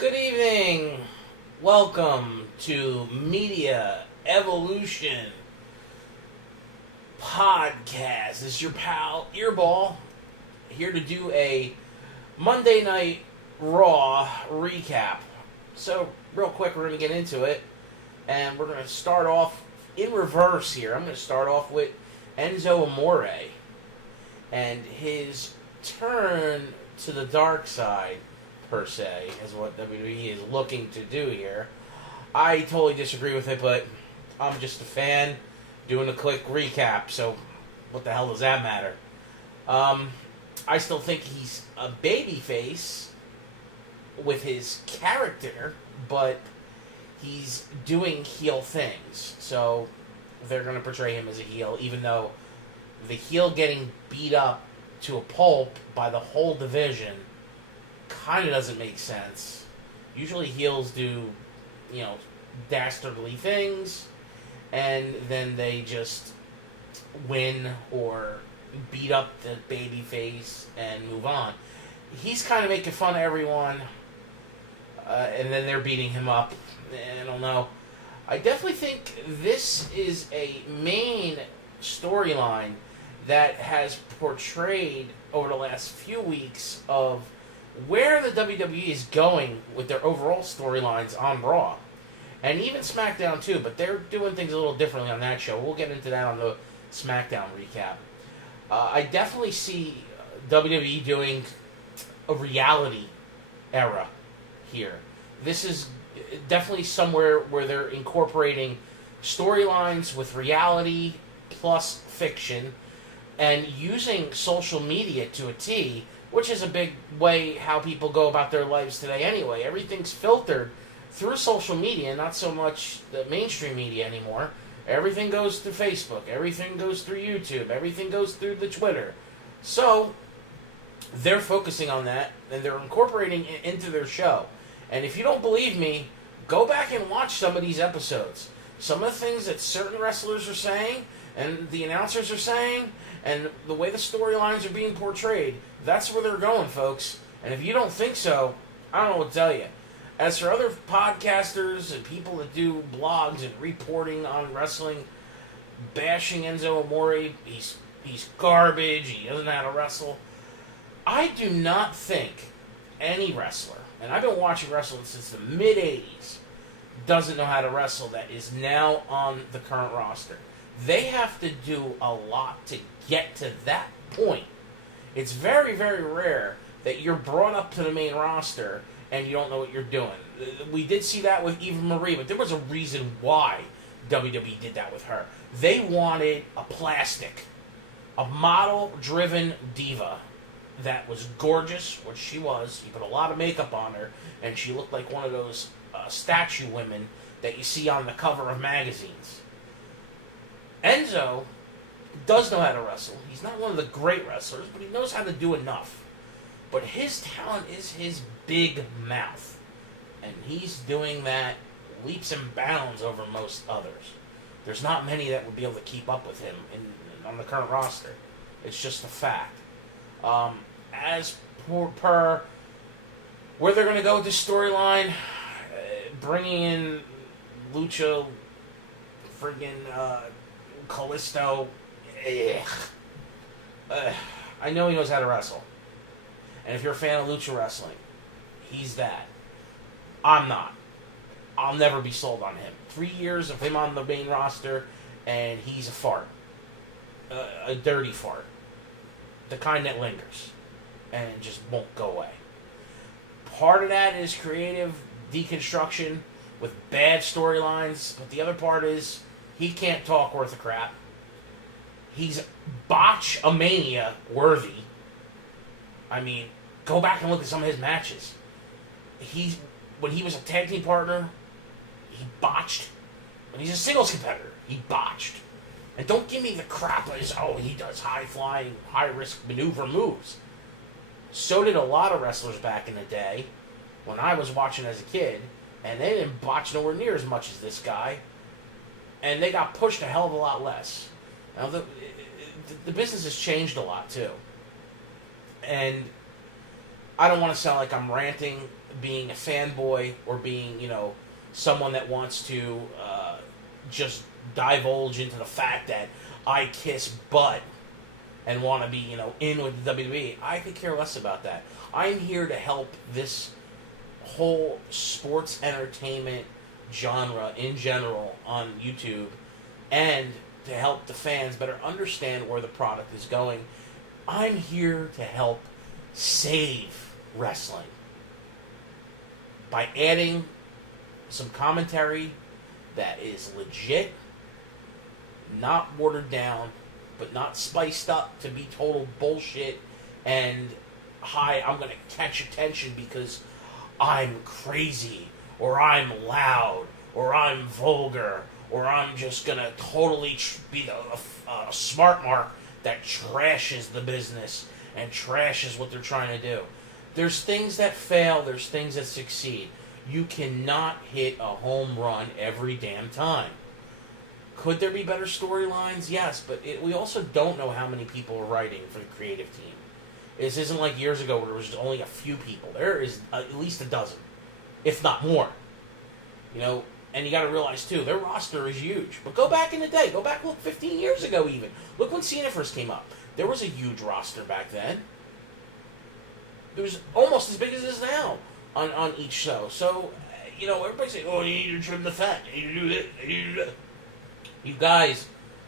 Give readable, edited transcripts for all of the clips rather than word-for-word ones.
Good evening. Welcome to Media Evolution Podcast. This is your pal Earball here to do a Monday Night Raw recap. So, real quick, we're going to get into it, and we're going to start off in reverse here. I'm going to start off with Enzo Amore and his turn to the dark side, per se, is what WWE is looking to do here. I totally disagree with it, but I'm just a fan doing a quick recap, so what the hell does that matter? I still think he's a babyface with his character, but he's doing heel things, so they're going to portray him as a heel, even though the heel getting beat up to a pulp by the whole division kind of doesn't make sense. Usually heels do, dastardly things, and then they just win or beat up the baby face and move on. He's kind of making fun of everyone, and then they're beating him up. I don't know. I definitely think this is a main storyline that has portrayed over the last few weeks of where the WWE is going with their overall storylines on Raw. And even SmackDown too, but they're doing things a little differently on that show. We'll get into that on the SmackDown recap. I definitely see WWE doing a reality era here. This is definitely somewhere where they're incorporating storylines with reality plus fiction and using social media to a T, which is a big way how people go about their lives today anyway. Everything's filtered through social media, not so much the mainstream media anymore. Everything goes through Facebook, everything goes through YouTube, everything goes through the Twitter. So, they're focusing on that, and they're incorporating it into their show. And if you don't believe me, go back and watch some of these episodes. Some of the things that certain wrestlers are saying, and the announcers are saying, and the way the storylines are being portrayed, that's where they're going, folks. And if you don't think so, I don't know what to tell you. As for other podcasters and people that do blogs and reporting on wrestling, bashing Enzo Amore, he's garbage, he doesn't know how to wrestle. I do not think any wrestler, and I've been watching wrestling since the mid-'80s, doesn't know how to wrestle that is now on the current roster. They have to do a lot to get to that point. It's very, very rare that you're brought up to the main roster and you don't know what you're doing. We did see that with Eva Marie, but there was a reason why WWE did that with her. They wanted a plastic, a model-driven diva that was gorgeous, which she was. You put a lot of makeup on her, and she looked like one of those statue women that you see on the cover of magazines. Enzo does know how to wrestle. He's not one of the great wrestlers, but he knows how to do enough. But his talent is his big mouth. And he's doing that leaps and bounds over most others. There's not many that would be able to keep up with him on the current roster. It's just a fact. As per where they're going to go with this storyline, bringing in Lucha friggin' Callisto, I know he knows how to wrestle. And if you're a fan of Lucha Wrestling, he's that. I'm not. I'll never be sold on him. 3 years of him on the main roster, and he's a fart. A dirty fart. The kind that lingers and just won't go away. Part of that is creative deconstruction with bad storylines, but the other part is he can't talk worth a crap. He's botch-a-mania worthy. I mean, go back and look at some of his matches. When he was a tag team partner, he botched. When he's a singles competitor, he botched. And don't give me the crap as, he does high-flying, high-risk maneuver moves. So did a lot of wrestlers back in the day when I was watching as a kid, and they didn't botch nowhere near as much as this guy. And they got pushed a hell of a lot less. Now, the business has changed a lot, too. And I don't want to sound like I'm ranting being a fanboy or being, someone that wants to just divulge into the fact that I kiss butt and want to be, in with the WWE. I could care less about that. I'm here to help this whole sports entertainment genre in general on YouTube, and to help the fans better understand where the product is going. I'm here to help save wrestling by adding some commentary that is legit, not watered down, but not spiced up to be total bullshit and hi, I'm going to catch attention because I'm crazy, or I'm loud, or I'm vulgar, or I'm just going to totally be a smart mark that trashes the business and trashes what they're trying to do. There's things that fail, there's things that succeed. You cannot hit a home run every damn time. Could there be better storylines? Yes, but we also don't know how many people are writing for the creative team. This isn't like years ago where there was only a few people. There is at least a dozen, if not more. And you got to realize, too, their roster is huge. But go back in the day. Go back, look, 15 years ago even. Look when Cena first came up. There was a huge roster back then. It was almost as big as it is now on each show. So, everybody's saying, oh, you need to trim the fat. You need to do this. You need to do that. You guys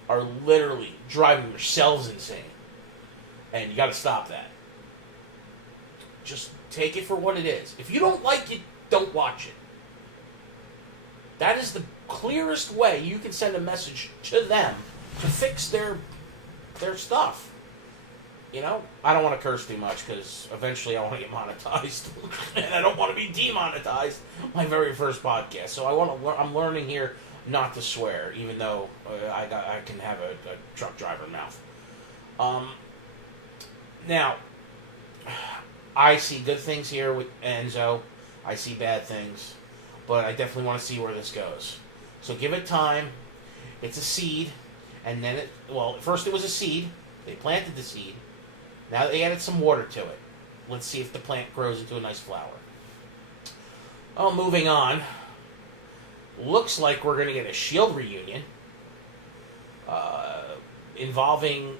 are literally driving yourselves insane. And you got to stop that. Just take it for what it is. If you don't like it, don't watch it. That is the clearest way you can send a message to them to fix their stuff. I don't want to curse too much because eventually I want to get monetized, and I don't want to be demonetized. My very first podcast, so I'm learning here not to swear, even though I can have a truck driver mouth. Now, I see good things here with Enzo. I see bad things. But I definitely want to see where this goes. So give it time. It's a seed. And then first it was a seed. They planted the seed. Now they added some water to it. Let's see if the plant grows into a nice flower. Oh, moving on. Looks like we're going to get a Shield reunion. Involving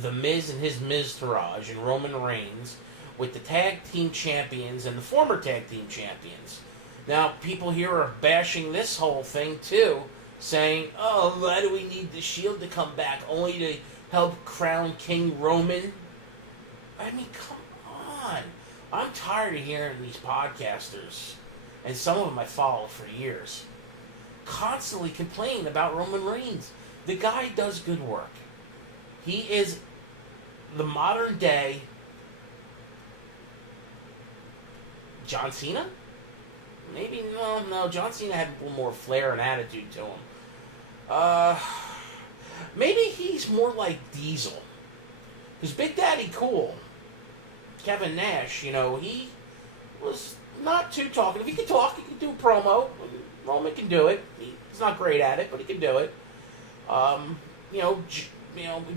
The Miz and his Miztourage and Roman Reigns with the tag team champions and the former tag team champions. Now, people here are bashing this whole thing, too, saying, oh, why do we need the Shield to come back only to help crown King Roman? I mean, come on. I'm tired of hearing these podcasters, and some of them I follow for years, constantly complaining about Roman Reigns. The guy does good work. He is the modern day John Cena? Maybe, no. John Cena had a little more flair and attitude to him. Maybe he's more like Diesel. Because Big Daddy Cool, Kevin Nash, he was not too talkative. He could talk, he could do promo. Roman can do it. He's not great at it, but he can do it.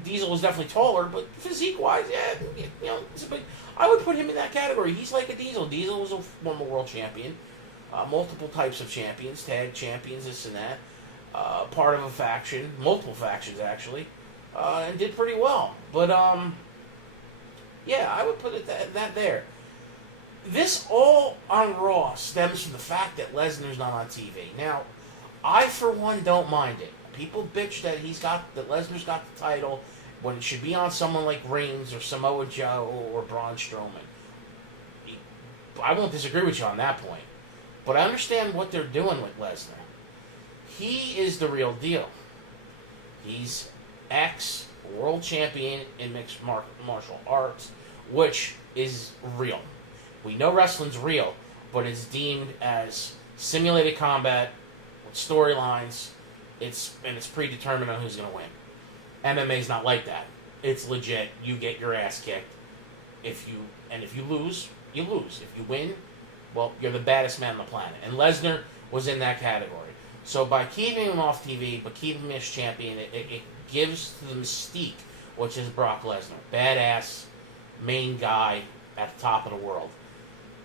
Diesel was definitely taller, but physique-wise, I would put him in that category. He's like a Diesel. Diesel was a former world champion. Multiple types of champions, tag champions, this and that. Part of a faction, multiple factions actually, and did pretty well. But, I would put it that there. This all on Raw stems from the fact that Lesnar's not on TV. Now, I for one don't mind it. People bitch that Lesnar's got the title when it should be on someone like Reigns or Samoa Joe or Braun Strowman. I won't disagree with you on that point. But I understand what they're doing with Lesnar. He is the real deal. He's ex-world champion in mixed martial arts, which is real. We know wrestling's real, but it's deemed as simulated combat with storylines. It's predetermined on who's going to win. MMA's not like that. It's legit. You get your ass kicked. If you lose, you lose. If you win, well, you're the baddest man on the planet. And Lesnar was in that category. So by keeping him off TV, but keeping him as champion, it gives the mystique, which is Brock Lesnar. Badass, main guy at the top of the world.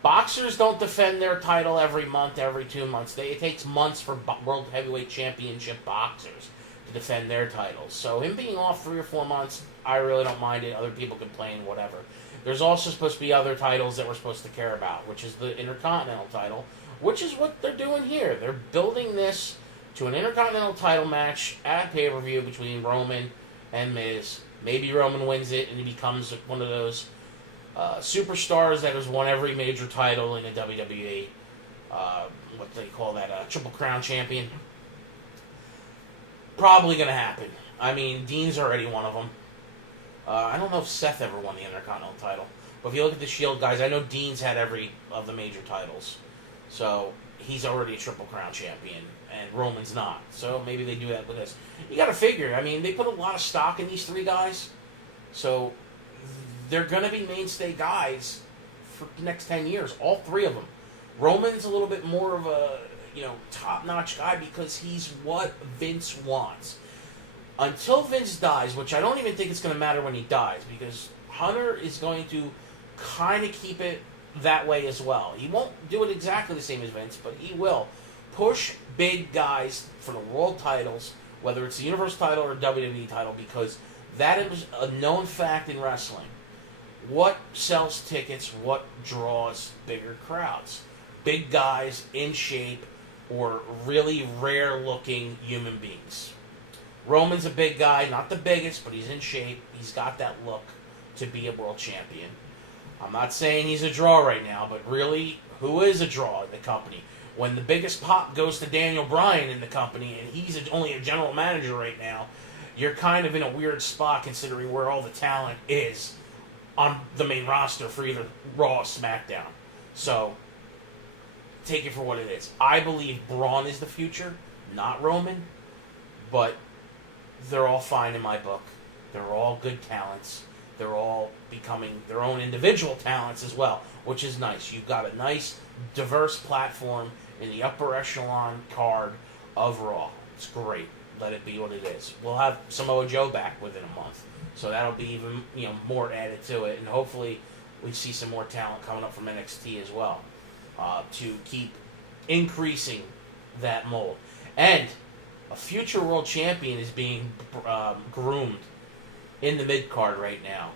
Boxers don't defend their title every month, every 2 months. It takes months for World Heavyweight Championship boxers to defend their titles. So him being off 3 or 4 months, I really don't mind it. Other people complain, whatever. There's also supposed to be other titles that we're supposed to care about, which is the Intercontinental title, which is what they're doing here. They're building this to an Intercontinental title match at pay-per-view between Roman and Miz. Maybe Roman wins it and he becomes one of those superstars that has won every major title in the WWE. What do they call that? Triple Crown champion. Probably going to happen. I mean, Dean's already one of them. I don't know if Seth ever won the Intercontinental title. But if you look at the Shield guys, I know Dean's had every of the major titles. So he's already a Triple Crown champion. And Roman's not. So maybe they do that with this. You got to figure. I mean, they put a lot of stock in these 3 guys. So they're going to be mainstay guys for the next 10 years. All 3 of them. Roman's a little bit more of a, top-notch guy because he's what Vince wants. Until Vince dies, which I don't even think it's going to matter when he dies, because Hunter is going to kind of keep it that way as well. He won't do it exactly the same as Vince, but he will push big guys for the world titles, whether it's the Universal title or WWE title, because that is a known fact in wrestling. What sells tickets, what draws bigger crowds? Big guys in shape or really rare-looking human beings. Roman's a big guy, not the biggest, but he's in shape. He's got that look to be a world champion. I'm not saying he's a draw right now, but really, who is a draw in the company? When the biggest pop goes to Daniel Bryan in the company, and he's only a general manager right now, you're kind of in a weird spot considering where all the talent is on the main roster for either Raw or SmackDown. So, take it for what it is. I believe Braun is the future, not Roman, but they're all fine in my book. They're all good talents. They're all becoming their own individual talents as well, which is nice. You've got a nice, diverse platform in the upper echelon card of Raw. It's great. Let it be what it is. We'll have Samoa Joe back within a month, so that'll be even more added to it, and hopefully we see some more talent coming up from NXT as well to keep increasing that mold. And a future world champion is being groomed in the mid-card right now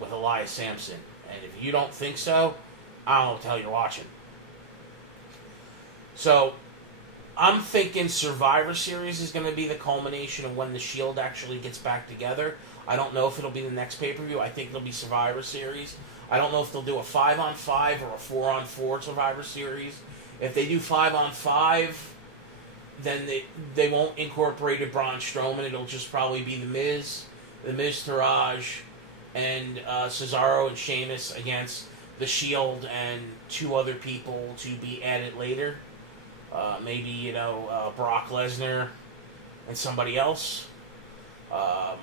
with Elias Sampson. And if you don't think so, I don't know what the hell you're watching. So, I'm thinking Survivor Series is going to be the culmination of when the Shield actually gets back together. I don't know if it'll be the next pay-per-view. I think it'll be Survivor Series. I don't know if they'll do a 5-on-5 or a 4-on-4 Survivor Series. If they do 5-on-5, then they won't incorporate a Braun Strowman. It'll just probably be The Miz Taraj, and Cesaro and Sheamus against the Shield and 2 other people to be added later. Maybe, Brock Lesnar and somebody else. I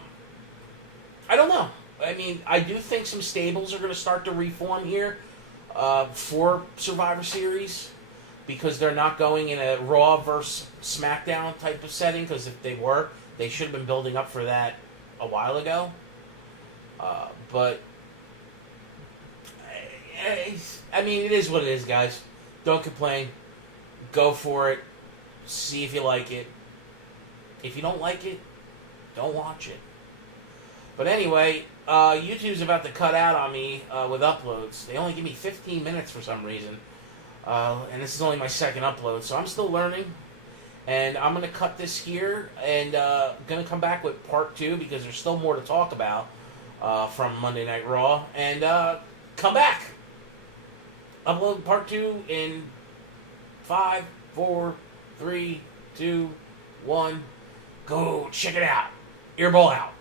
don't know. I mean, I do think some stables are going to start to reform here for Survivor Series, because they're not going in a Raw versus SmackDown type of setting, because if they were, they should have been building up for that a while ago. But, I mean, it is what it is, guys. Don't complain. Go for it. See if you like it. If you don't like it, don't watch it. But anyway, YouTube's about to cut out on me with uploads. They only give me 15 minutes for some reason. And this is only my second upload, so I'm still learning. And I'm going to cut this here, and going to come back with part 2, because there's still more to talk about from Monday Night Raw. And come back. Upload part 2 in 5, 4, 3, 2, 1. Go check it out. Earball out.